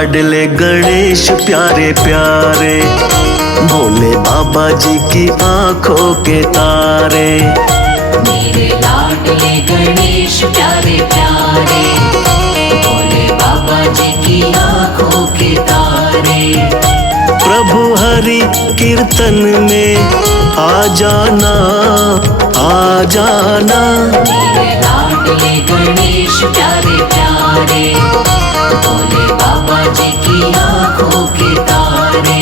लाडले गणेश प्यारे प्यारे, भोले बाबा जी की आंखों के तारे। मेरे लाडले गणेश प्यारे प्यारे, भोले बाबा जी की आंखों के तारे। प्रभु हरि कीर्तन में आ जाना, आ जाना। मेरे लाडले गणेश प्यारे प्यारे, भोले बाबा जी की आंखों के तारे।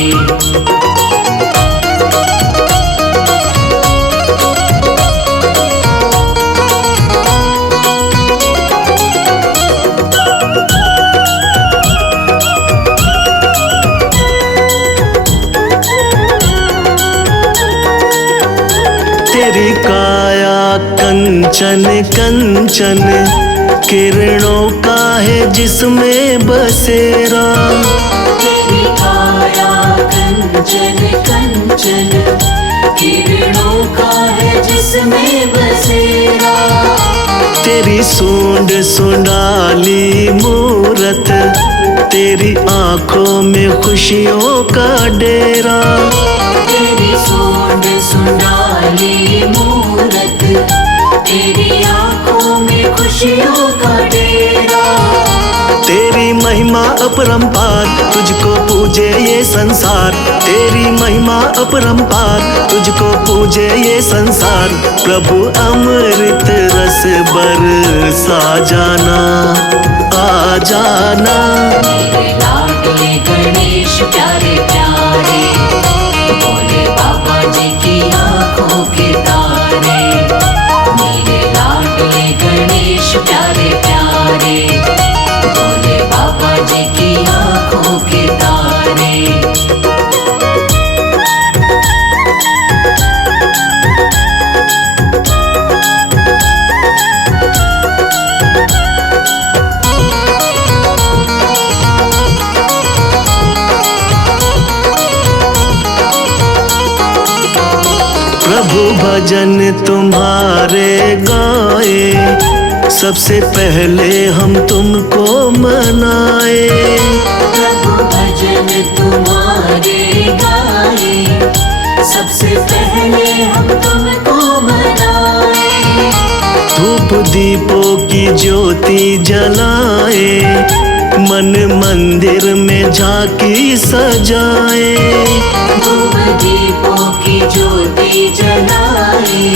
तेरी काया कंचन कंचन, किरणों का है जिसमें बसेरा। तेरी काया कंचन कंचन, किरणों का है जिसमें बसेरा। तेरी सूंड सुंडाली मूरत, तेरी आंखों में खुशियों का डेरा। तेरी सूंड सुंडाली मूरत, तेरी आंखों में खुशियों का डेरा। तेरी महिमा अपरंपार, तुझको पूजे ये संसार। तेरी महिमा अपरंपार, तुझको पूजे ये संसार। प्रभु अमृत रस बरसा जाना, आ जाना। मेरे लाडले गणेश प्यारे प्यारे, भोले बाबा जी की आंखों के तारे। मेरे लाडले गणेश प्यारे प्यारे, भोले बाबा जी की आंखों के तारे। प्रभु भजन तुम्हारे गाए, सबसे पहले हम तुमको मनाए। प्रभु भजन तुम्हारे गाए, सबसे पहले हम तुमको मनाए। धूप दीपों की ज्योति जलाए, मन मंदिर में झांकी सजाए। धूप दीपों की ज्योति जलाए,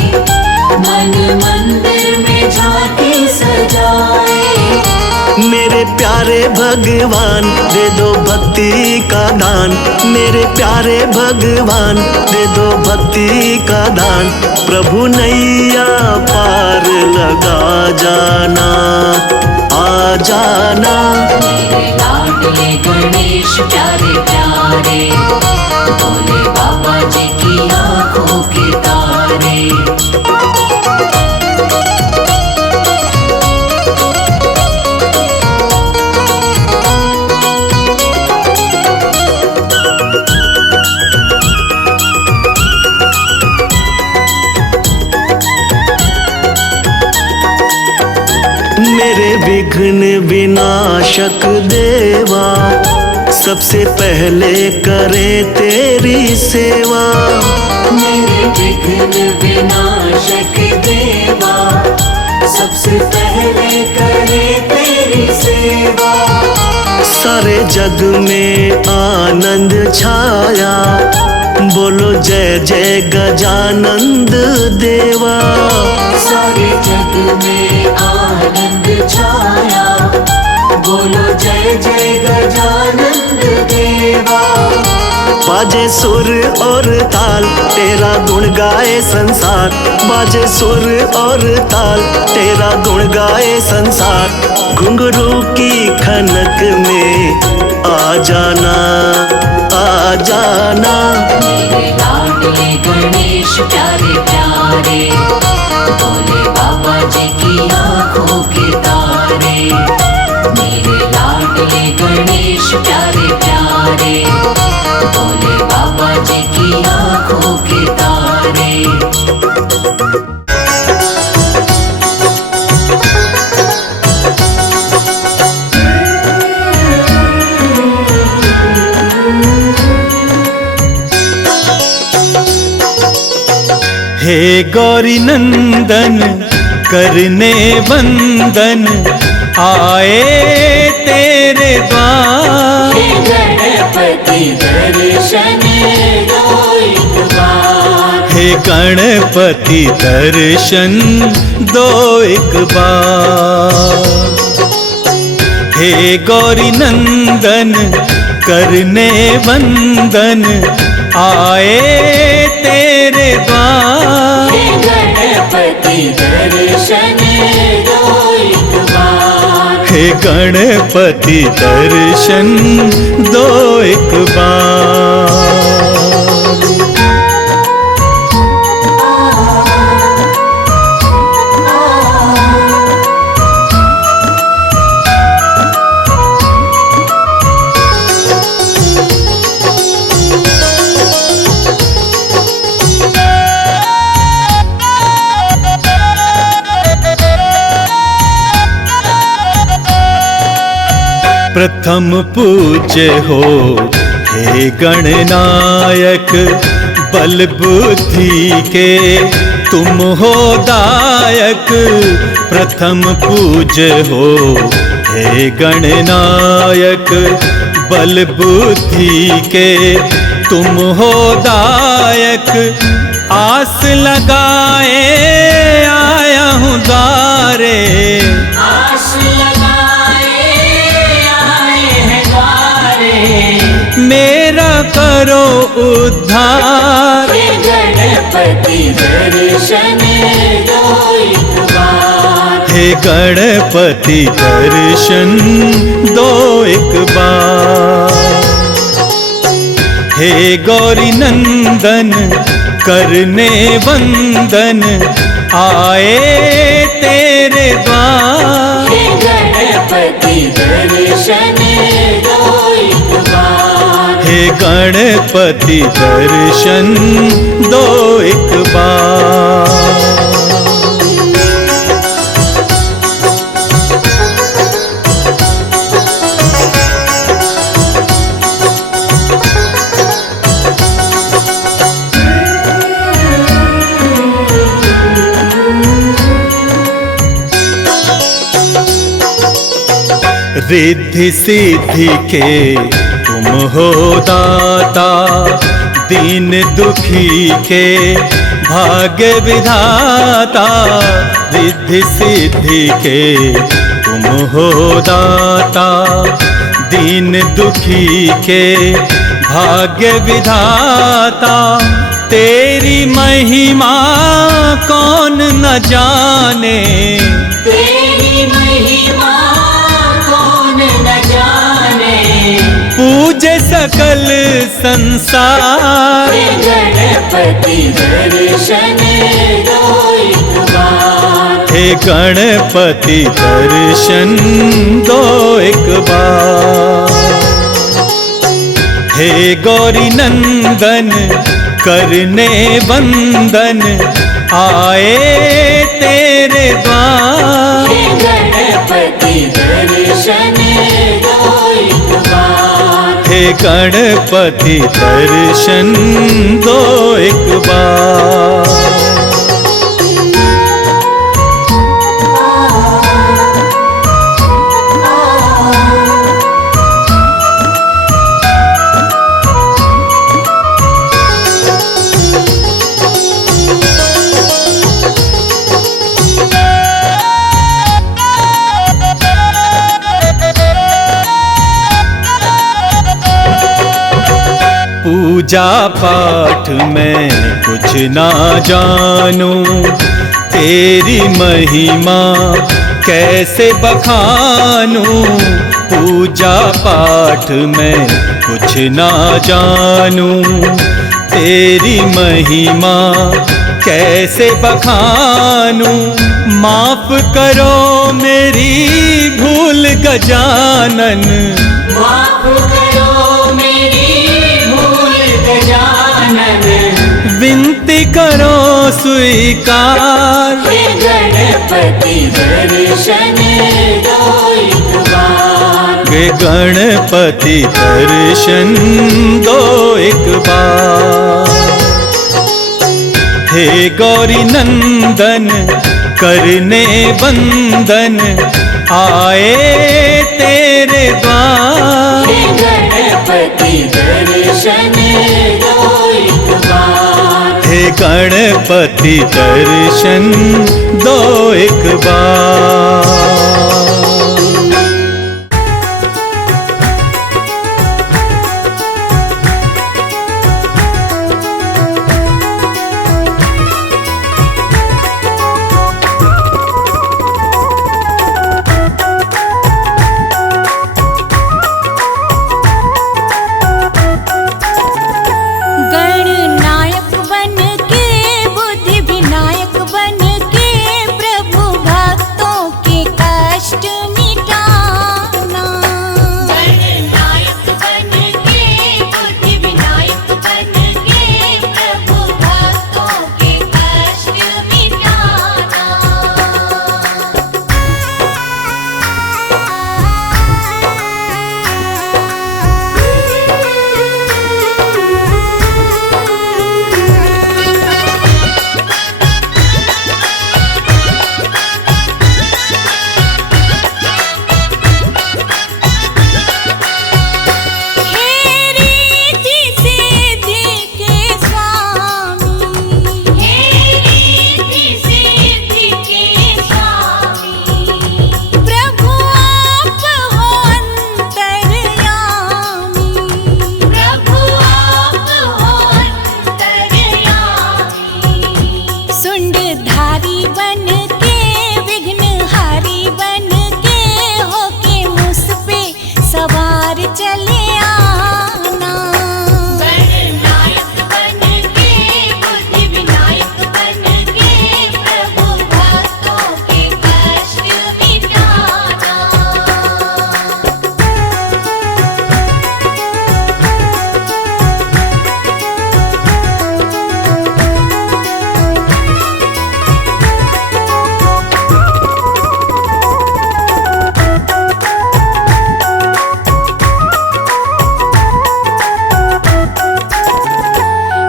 मन मंदिर में झांकी सजाए। मेरे प्यारे भगवान दे दो भक्ति का दान। मेरे प्यारे भगवान दे दो भक्ति का दान। प्रभु नैया पार लगा जाना, आ जाना। मेरे लाडले गणेश प्यारे प्यारे, भोले बाबा जी की आंखों के तारे। मेरे विघ्न विनाशक देवा, सबसे पहले करे तेरी सेवा। मेरे विघ्न विनाशक देवा, सबसे पहले करे तेरी सेवा। सारे जग में आनंद छाया, बोलो जय जय गजानंद देवा। सारे जग में आनंद छाया, बोलो जय जय गजानंद देवा। बाजे सुर और ताल, तेरा गुण गाए संसार। बाजे सुर और ताल, तेरा गुण गाए संसार। घुंघरू की खनक में आ जाना, आ जाना। मेरे लाडले गणेश प्यारे प्यारे, भोले बाबा जी की आंखों के तारे। मेरे लाडले गणेश प्यारे प्यारे, भोले बाबा जी की आंखों के तारे। हे गौरी नंदन करने वंदन आए तेरे द्वार। हे गणपति दर्शन दो एक बार। हे गणपति दर्शन दो एक बार। हे गौरी नंदन करने वंदन आए तेरे द्वार। हे गणपति दर्शन दो एक बार। हे गणपति दर्शन दो एक बार। प्रथम पूज्य हो हे गणनायक, बल बुद्धि के तुम हो दायक। प्रथम पूज्य हो हे गणनायक, बल बुद्धि के तुम हो दायक। आस लगाए आया हूँ द्वारे, आस लगाए आए हैं द्वारे। मेरा करो उद्धार। हे गणपति दर्शन दो एक बार। हे गणपति दर्शन दो एक बार। हे गौरी नंदन करने वंदन आए तेरे द्वार। हे गणपति दर्शन दो एक बार। हे गणपति दर्शन दो एक बार। रिद्धि सिद्धि के तुम हो दाता, दीन दुखी के भाग्य विधाता। रिद्धि सिद्धि के तुम हो दाता, दीन दुखी के भाग्य विधाता। तेरी महिमा कौन न जाने, तेरी महिमा कौन न जाने। पूजे सकल संसार। हे गणपति दर्शन दो एक बार। हे गणपति दर्शन दो एक बार। हे गौरी नंदन करने वंदन आए तेरे द्वार। हे गणपति दर्शन दो एक बार। हे गणपति दर्शन दो एक बार। पूजा पाठ में कुछ ना जानूं, तेरी महिमा कैसे बखानूं। पूजा पाठ में कुछ ना जानूं, तेरी महिमा कैसे बखानूं। माफ करो मेरी भूल गजानन, माफ करो मेरी भूल गजानन। विनती करो स्वीकार। हे गणपति दर्शन दो एक बार। हे गणपति दर्शन दो एक बार। हे गौरी नंदन करने बंदन आए तेरे द्वार। हे गणपति दर्शन दो एक बार। हे गणपति दर्शन दो एक बार। गणनायक बन के बुद्धि विनायक बन के प्रभु भक्तों के कष्ट मिटाना। गणनायक बन के बुद्धि विनायक बन के प्रभु भक्तों के कष्ट मिटाना। सुंडधारी बन के विघ्नहारी बन के होके मुझ पे सवार चले आना। गणनायक बन के बुद्धि विनायक बन के प्रभु भक्तों के कष्ट मिटाना।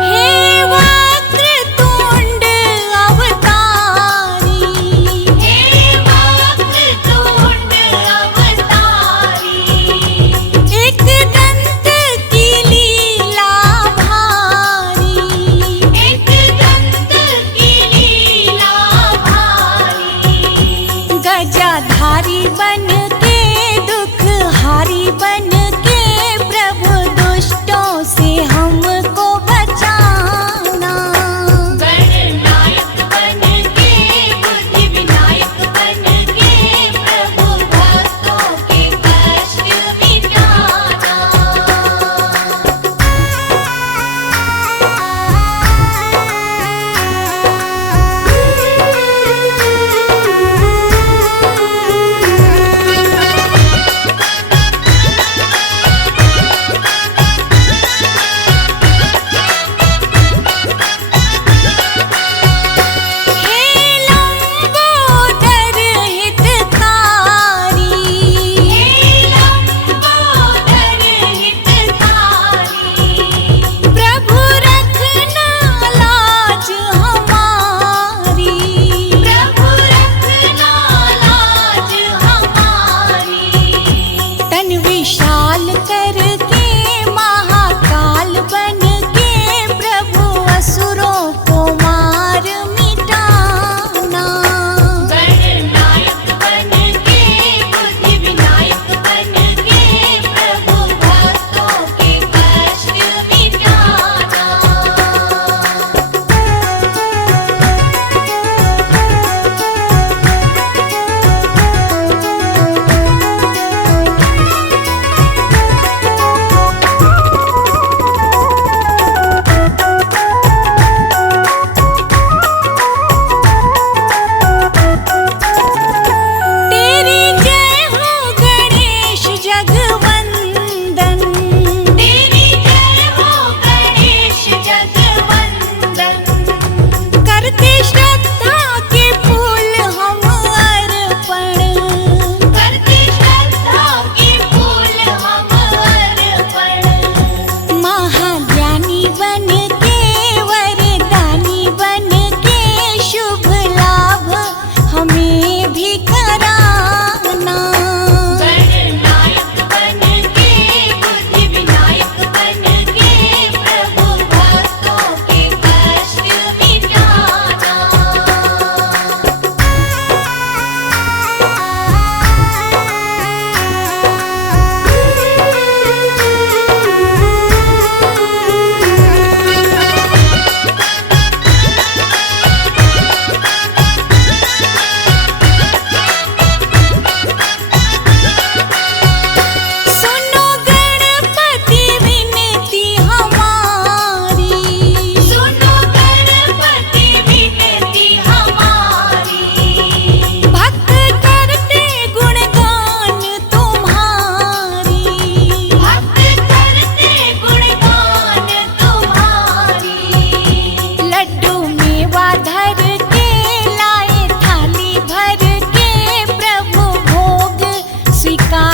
हे वक्रतुंड अवतारी। हे वक्रतुंड अवतारी। एक दंत की लीला भारी। एक दंत की लीला भारी। गजाधारी बन के दुखहारी बन के प्रभु दुष्टों से हमको बचाना। गणनायक बन के बुद्धि विनायक बन के प्रभु भक्तों के कष्ट मिटाना।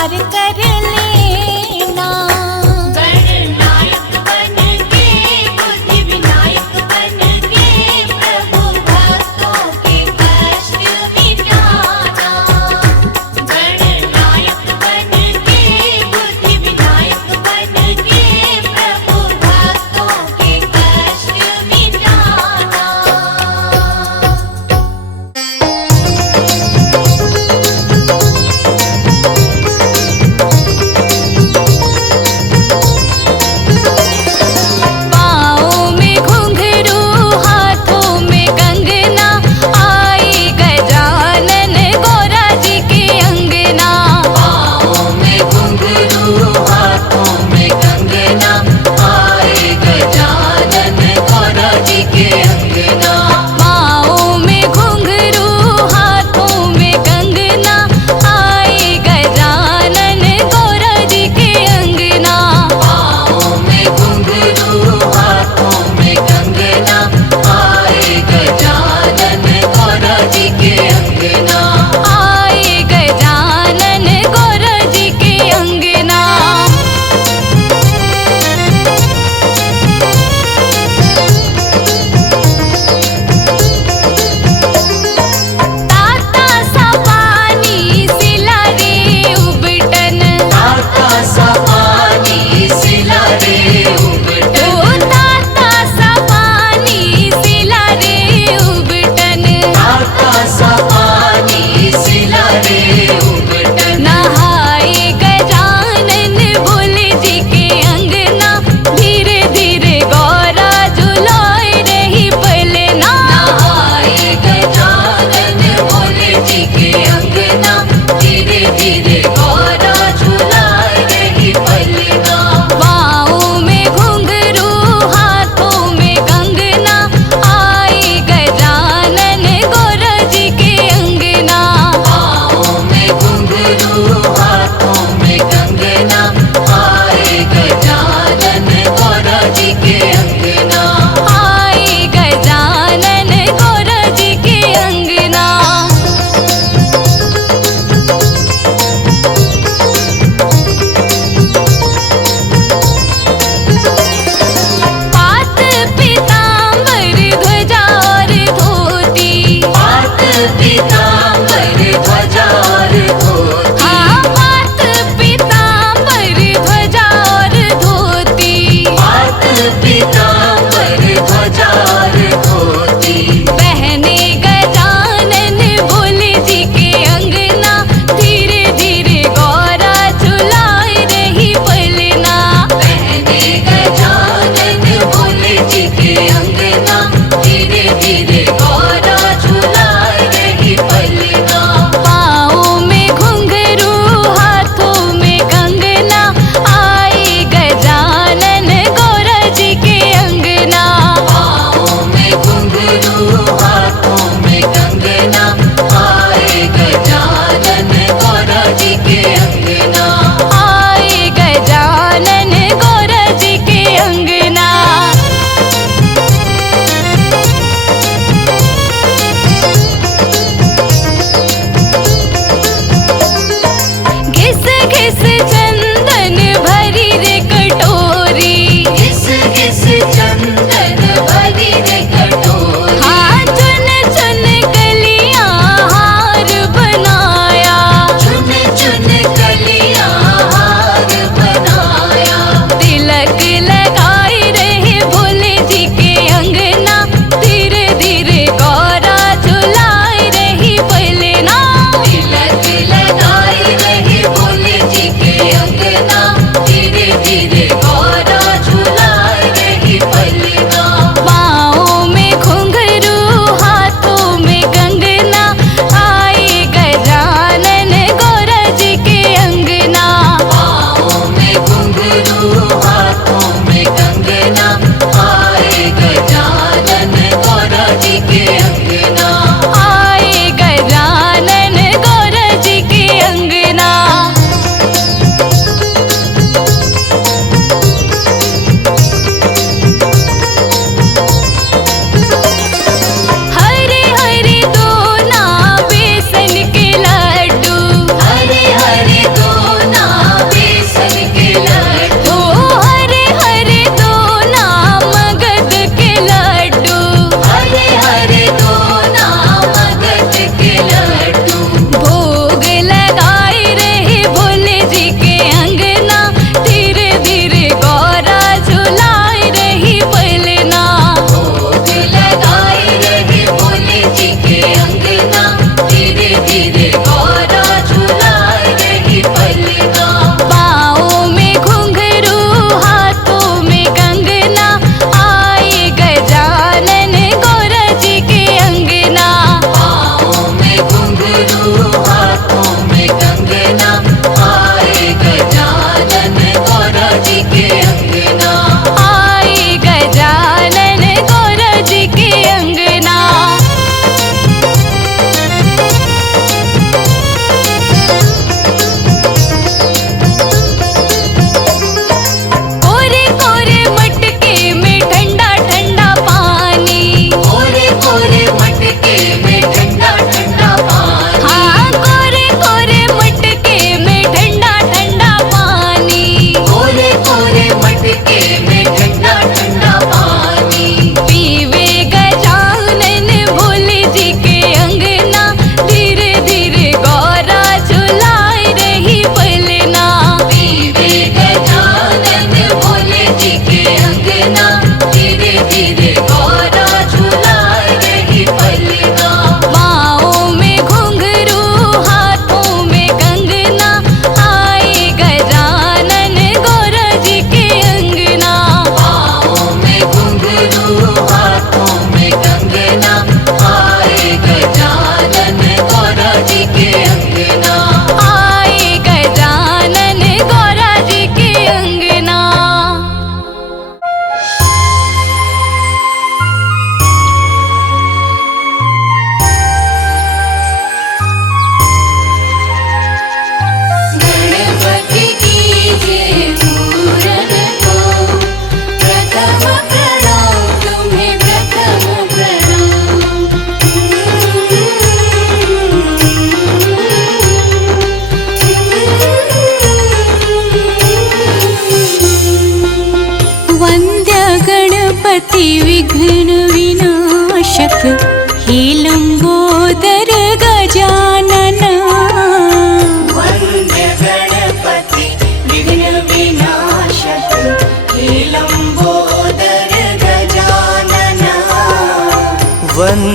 पार कर लेना। गणनायक बन के बुद्धि विनायक बन के प्रभु भक्तों के कष्ट मिटाना। गणनायक बन के बुद्धि विनायक बन के प्रभु भक्तों के कष्ट मिटाना। पाँव में घुंघरू हाथों में कंगना, आई गजानन गौरा जी के अंगना। पाँव में घुंघरू हाथों में कंगना, आए गजानन गौरा जी के अंगना। पाँव में घुंघरू हाथों में कंगना, आई गजानन गौरा जी के अंगना। पाँव में घुंघरू हाथों में कंगना, आए गजानन गौरा जी के अंगना। आई गजानन गौरा जी के अंगना। ताता सा पानी सिला रे उबटन, ताता सा पानी सिला रे ओ उबटन। ताता सा पानी सिला रे उबटन। ताता सा पानी सिला रे उबटन। नहाए गजानन भोले जी के अंगना, धीरे धीरे गौरा झुलाए रही पलना। नहाए गजानन भोले जी के अंगना, धीरे धीरे गौरा झुलाए रही पलना। पाँव में घुंघरू हाथों में कंगना, आई गजानन गौरा जी के अंगना। पाँव में घुंघरू हाथों में कंगना, आए गजानन गौरा जी के अंगना। आई गजानन गौरा जी के अंगना।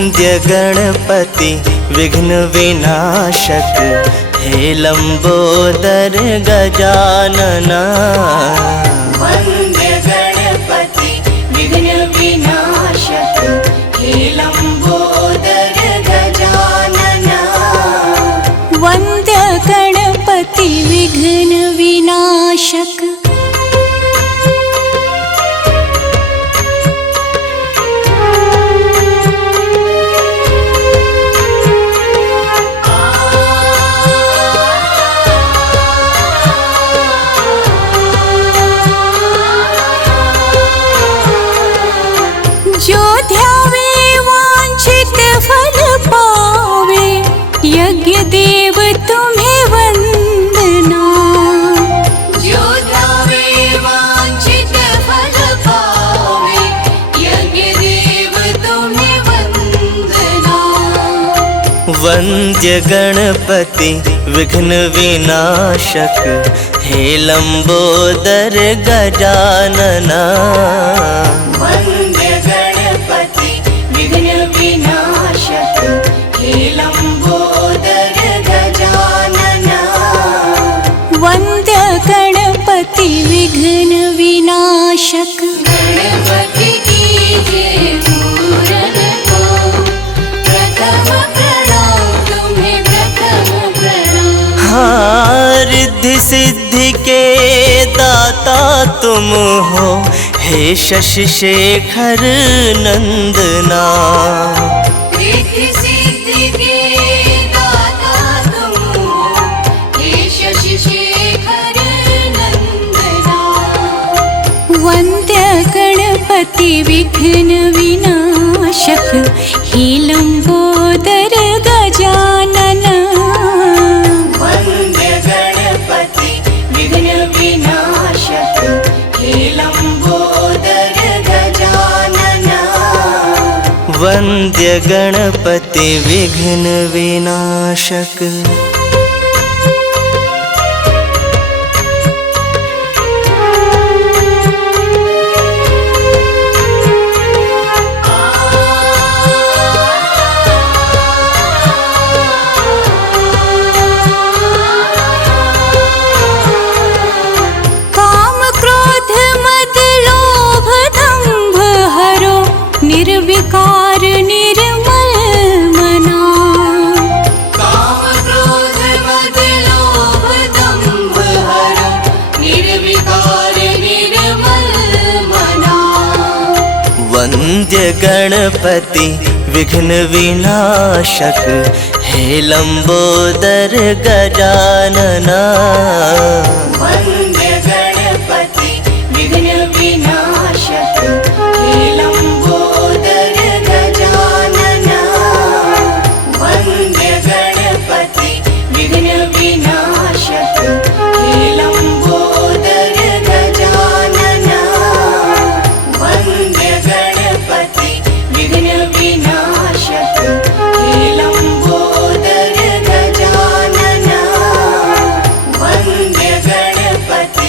वन्द्य गणपति विघ्न विनाशक हे लंबोदर गजानना। वन्द्य गणपति विघ्न विनाशक हे लंबोदर गजानना। वन्द्य गणपति विघ्न विनाशक। जो ध्यावे वांछित फल पावे, यज्ञ देव तुम्हें वंदना। जो ध्यावे वांछित फल पावे, यज्ञ देव तुम्हें वंदना। वन्द्य गणपति विघ्न विनाशक हे लंबोदर गजानना। वन्द्य गणपति विघ्न विनाशक हे लंबोदर गजानना। वन्द्य गणपति विघ्न विनाशक। गणपति कीजिए पूरन को, प्रथम प्रणाम तुम्हें प्रथम प्रणाम। रिद्धि सिद्धि के दाता तुम हो हे शशि शेखर नंदना। रिद्धि सिद्धि के दाता तुम हो हे शशि शेखर नंदना। वन्द्य गणपति विघ्न विनाशक हे लंबोदर गजानना। वन्द्य गणपति विघ्न विनाशक हे लंबोदर गजानना। वन्द्य गणपति विघ्न विनाशक। काम क्रोध मद लोभ दंभ हरो, निर्विकार निर्मल मना। काम क्रोध मद लोभ दंभ हरो, निर्विकार निर्मल मना। वन्द्य गणपति विघ्न विनाशक हे लंबोदर गजानना। वन्द्य गणपति विघ्न विनाशक हे लंबोदर गजानना। वन्द्य गणपति विघ्न विनाशक हे लंबोदर गजानना। वन्द्य गणपति विघ्न विनाशक हे लंबोदर गजानना। वन्द्य गणपति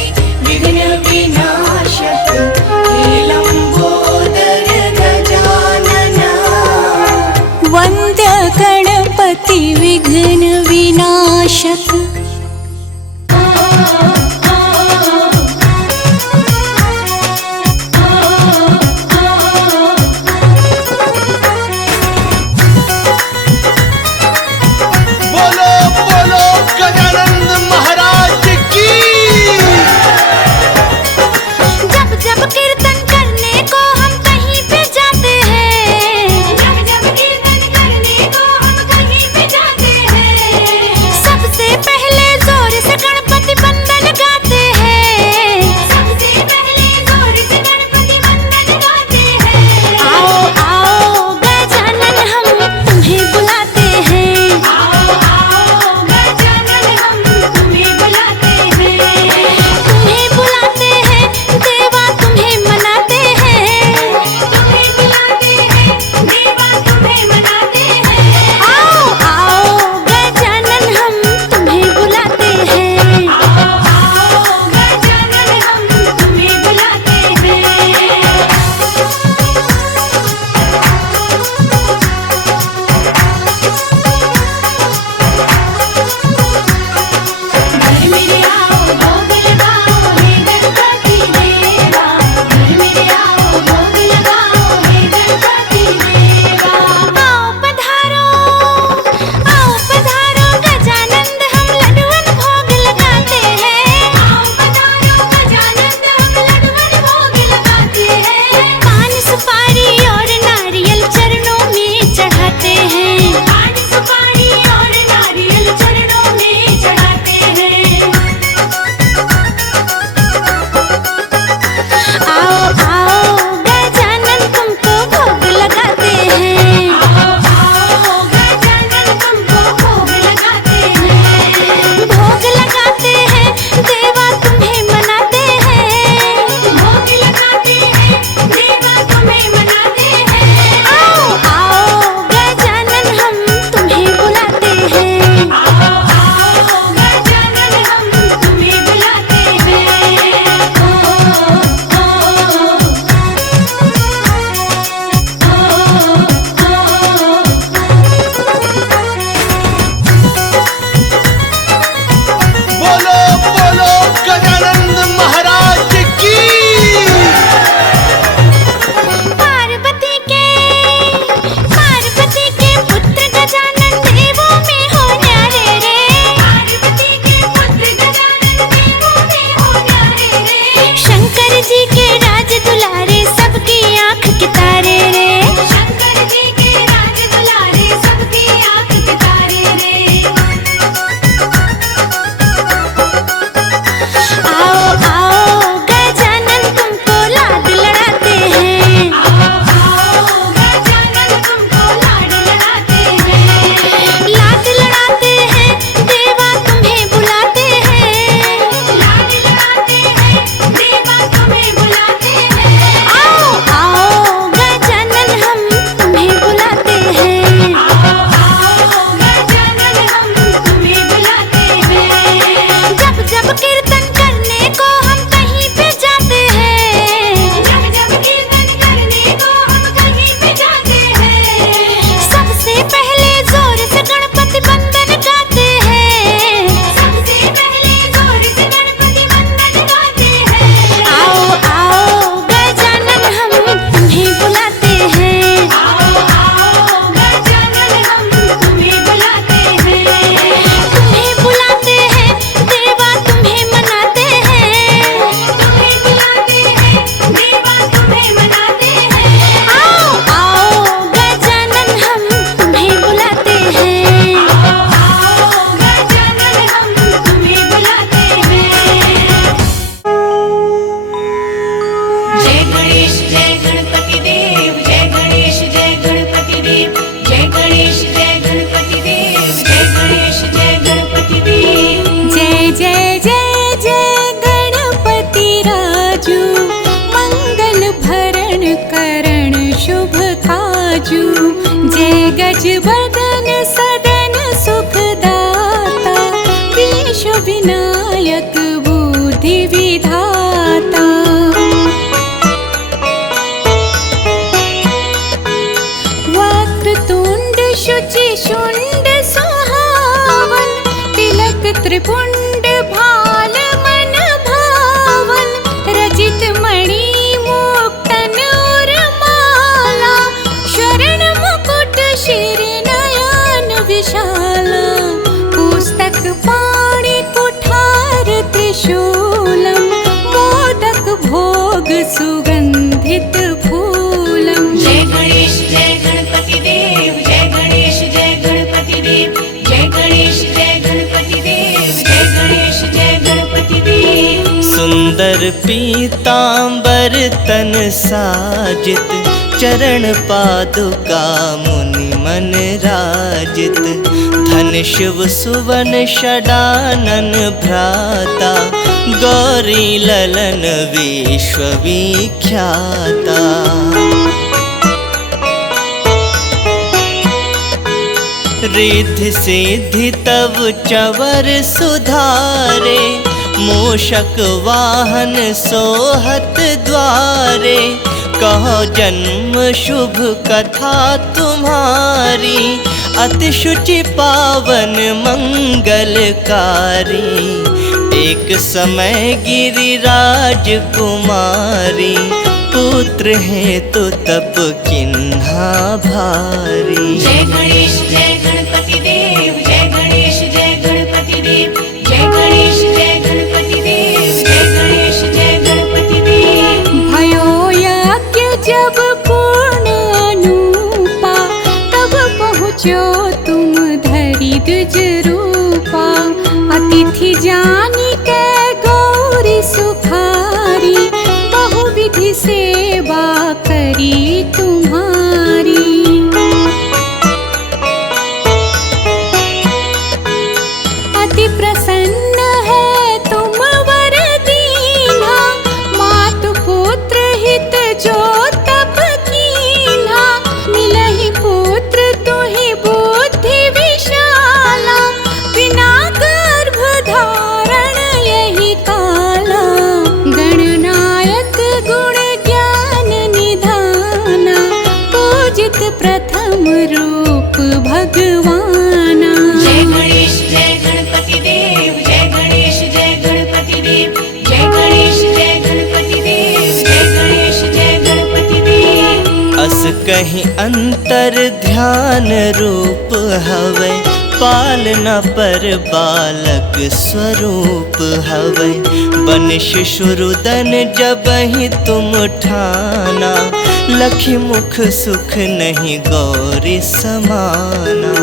पाणि कुठार त्रिशूलम् मोदक भोग सुगन्धित फूलम्। जय गणेश जय गणपति देव, जय गणेश जय गणपति देव, जय गणेश जय गणपति देव, जय गणेश जय गणपति देव। सुंदर पीतांबर तन साजित चरण पादुका मुनि मन राजित। धन शिव सुवन षडानन भ्राता गौरी ललन विश्वविख्याता। रिद्धि सिद्धि तव चवर सुधारे मूषक वाहन सोहत द्वारे। कहो जन्म शुभ कथा तुम्हारी अति शुचि पावन मंगलकारी। एक समय गिरिराज कुमारी पुत्र हेतु तप किन्हा भारी। जय गणेश जय गणपति देव, जय गणेश जय गणपति देव, जय गणेश जय गणपति देव, जय गणेश जय गणपति देव। भयो यज्ञ जब पूर्ण अनुपा तब पहुँचो तुम धरि द्विज रूपा। अतिथि जानी के गौरी सुखारी बहुविधि सेवा करी तुम्हारी। अति प्रसन्न है तुम वर दीन्हा मातु पुत्र हित जो तप कीन्हा। मिलहि पुत्र तुहि बुद्धि विशाला बिना गर्भ धारण यही काला। गणनायक गुण ज्ञान निधाना पूजित प्रथम रूप भगवाना। जय गणेश जय गणपति देव, जय गणेश जय गणपति देव, जय गणेश जय गणपति देव, जय गणेश जय गणपति देव। अस कहीं अंतर ध्यान रूप हवै पालना पर बालक स्वरूप हवै। बन शिशुरुदन जबहि तुम ठाना लखी मुख सुख नहीं गौरी समाना।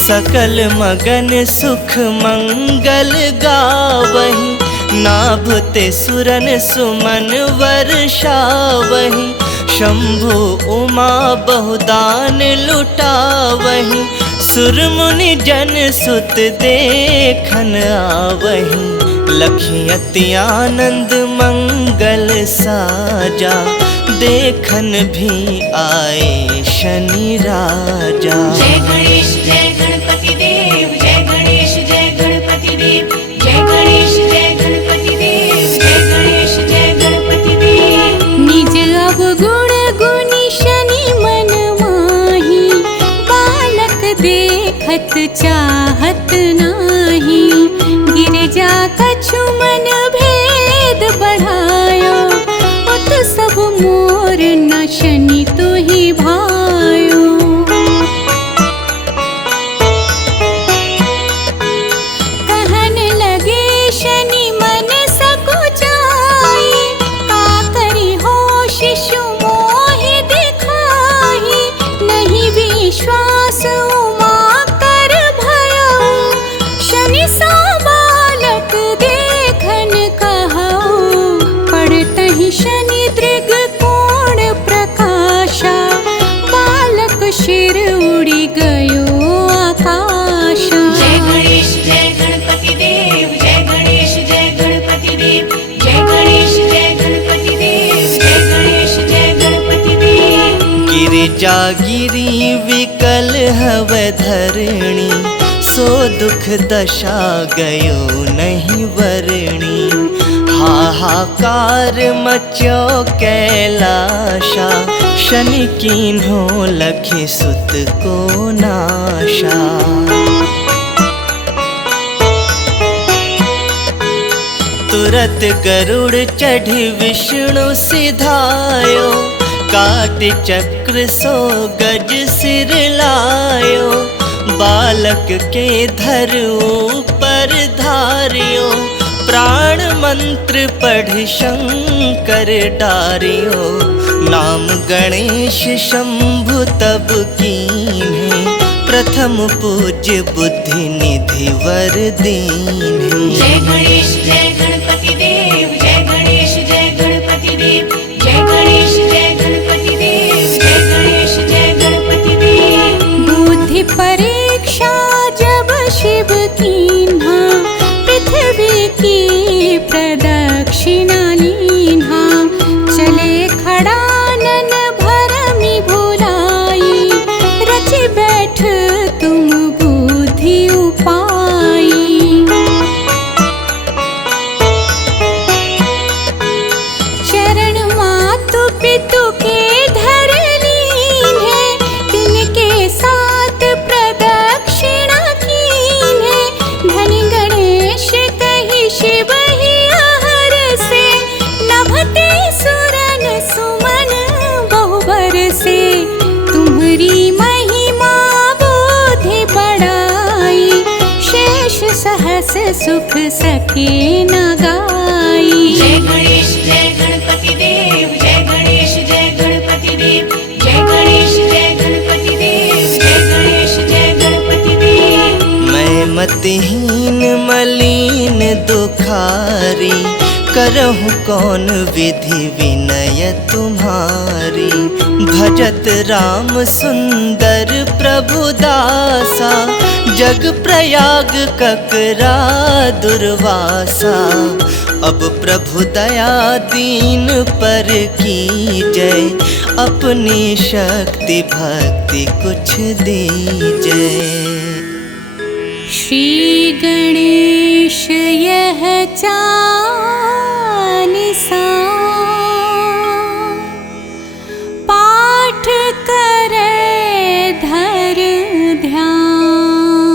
सकल मगन सुख मंगल गावहि नाभते सुरन सुमन वर्षावहि। शंभु उमा बहुदान लुटावहि सुर मुनि जन सुत देखन आवहि। लखी अति आनंद मंगल साजा देखन भी आए शनि राजा। जय गणेश जय गणपति देव, जय गणेश जय गणपति देव, जय गणेश जय गणपति देव, जय गणेश जय गणपति देव। निज अवगुण गुणी शनि मन माही बालक देखत चाहत नाही। गिरजा कछु मन भेद बढ़ायो उत सब मोर न शनि तुहि भायो। कहन लगे शनि मन सकुचाई का करी हो शिशु मोहि दिखाही। नहीं विश्वास उमा कर भयो शनि सा बालक देखन कहौ। पढ़तहि शनि दृग कोण प्रकाशा बालक शिर उड़ी गयो आकाशा। जय गणेश जय गणपति देव, जय गणेश जय गणपति देव, जय गणेश जय गणपति देव, जय गणेश जय गणपति देव। गिरिजा गिरी विकल हव धरणी सो दुख दशा गयो नहीं वरणी। हाहाकार मचो कैलाशा शनि कीन्हो लखी सुत को नाशा। तुरत गरुड़ चढ़ी विष्णु सिधायो काट चक्र 100 गज सिर लायो, बालक के धर ऊपर धारियो, प्राण मंत्र पढ़ शंकर डारियो, नाम गणेश शंभु तब कीन्हे, प्रथम पूज्य बुद्धि निधि वर दीन्हे। जय गणेश जय गणपति देव, जय गणेश जय गणपति देव, जय गणेश जय गणपति देव, जय गणेश जय गणपति देव। बुद्धि परीक्षा जब शिव कीन्हा, पृथ्वी की प्रदक्षिणा लीन्हा, चले खड़ानन भरमि भुलाई, रचि बैठ तुम बुद्धि उपाई। चरण मातु पितु के धर लीन्हे, तिनके साथ प्रदक्षिणा कीन्हे, धनि गणेश कहि शिव ही आहर से, नभते सुरन सुमन बहुबर से, तुम्हरी महिमा बुद्धि बढ़ाई, शेष सहस सुख सके न गाई। जय गणेश जय गणपति देव, जय गणेश जय गणपति देव, जय गणेश जय गणपति देव, जय गणेश जय गणपति देव। मैं मतिहीन मलिन दुखारी, करहु कौन विधि विनय तुम्हारी, भजत राम सुंदर प्रभु दासा, जग प्रयाग ककरा दुर्वासा, अब प्रभु दया दीन पर कीजय, अपनी शक्ति भक्ति कुछ दीजय। श्री गणेश यह चालीसा, पाठ करे धर ध्यान,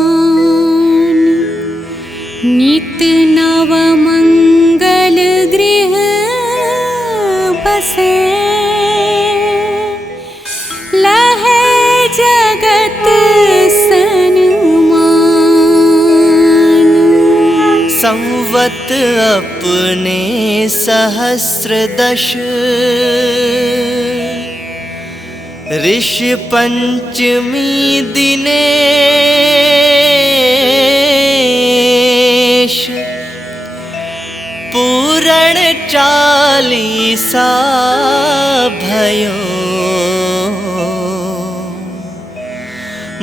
नित नव मंगल गृह बसे, लहे जगत सन्मान। संवत अपने सहस्र दश, ऋषि पंचमी दिनेश, पूरण 40 भयो,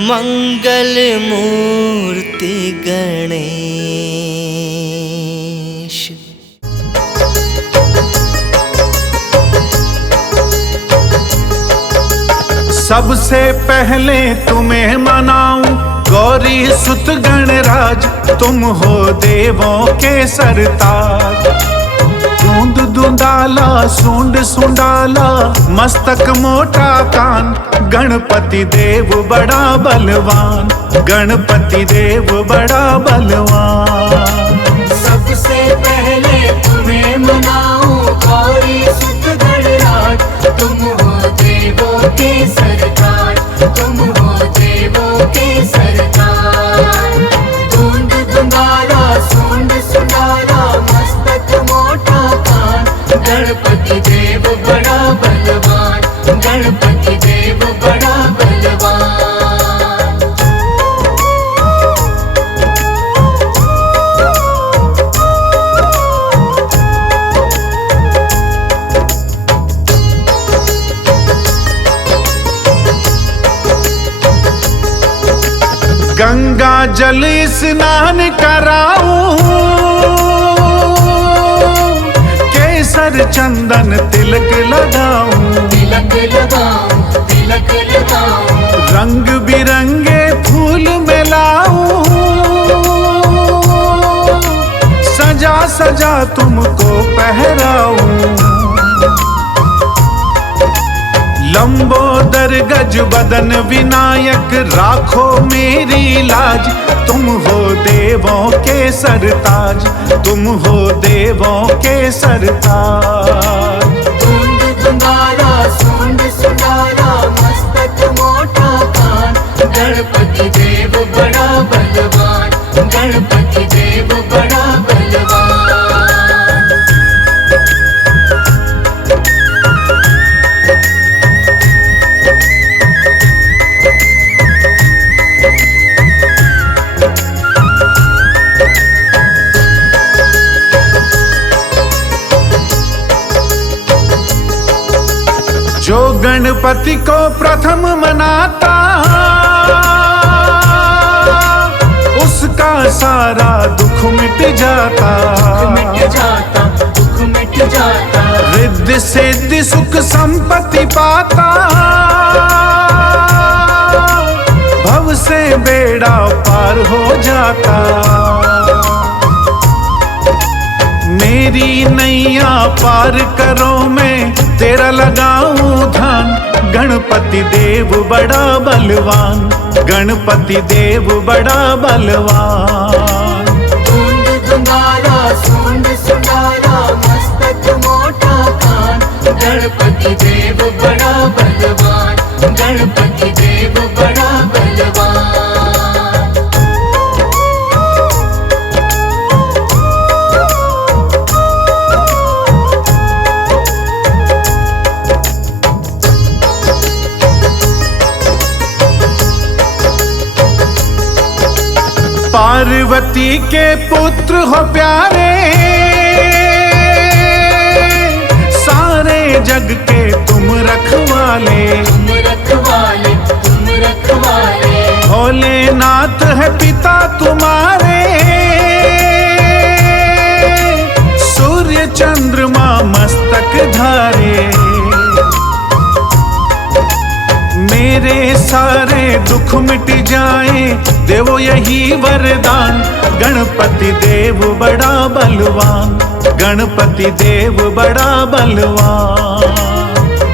मंगल मूर्ति गणेश। सबसे पहले तुम्हें मनाऊं गौरी सुत गणराज, तुम हो देवों के सरताज। दूंद दुंदाला सूंड सुंडाला, मस्तक मोटा कान, गणपति देव बड़ा बलवान, गणपति देव बड़ा बलवान। सबसे पहले तुम्हें मनाऊं गौरी सुत गणराज, तुम हो देवों के सरदार, तुम हो देवों के सरदार। दूंद दुंदाला सूंड सुंडाला, मस्तक मोटा कान, गणपति देव बड़ा बलवान, गणपति देव बड़ा बलवान। गंगा जल स्नान कराऊं, केसर चंदन तिलक लगाऊं, तिलक लगाऊं, तिलक लगाऊं। रंग बिरंगे फूल मिलाऊं, सजा सजा तुमको पहराऊं। लंबोदर गज बदन विनायक, राखो मेरी लाज, तुम हो देवों के सरताज, तुम हो देवों के सरताज। दूंद दुंदाला सूंड सुंडाला मस्तक मोटा कान गणपति देव बड़ा बलवान गणपति देव बड़ा बलवान जो गणपति को प्रथम मनाता उसका सारा दुख मिट जाता दुख मिट जाता रिद्धि सिद्धि सुख संपत्ति पाता भव से बेड़ा पार हो जाता मेरी नैया पार करो मैं तेरा लगाऊं ध्यान गणपति देव बड़ा बलवान गणपति देव बड़ा बलवान धुंध धुंधारा सूंड सुंडारा मस्तक मोटा कान गणपति देव बड़ा बलवान गणपति देव बड़ा बलवान पार्वती के पुत्र हो प्यारे सारे जग के तुम रखवाले भोलेनाथ है पिता तुम्हारे सूर्य चंद्रमा मस्तक धारे मेरे सारे दुख मिट जाए देवो यही वरदान गणपति देव बड़ा बलवान गणपति देव बड़ा बलवान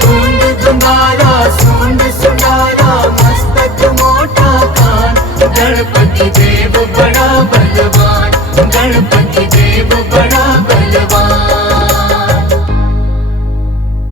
धुंध धुंधारा सूंड सुंडारा मस्तक मोटा कान गणपति देव बड़ा बलवान गणपति देव बड़ा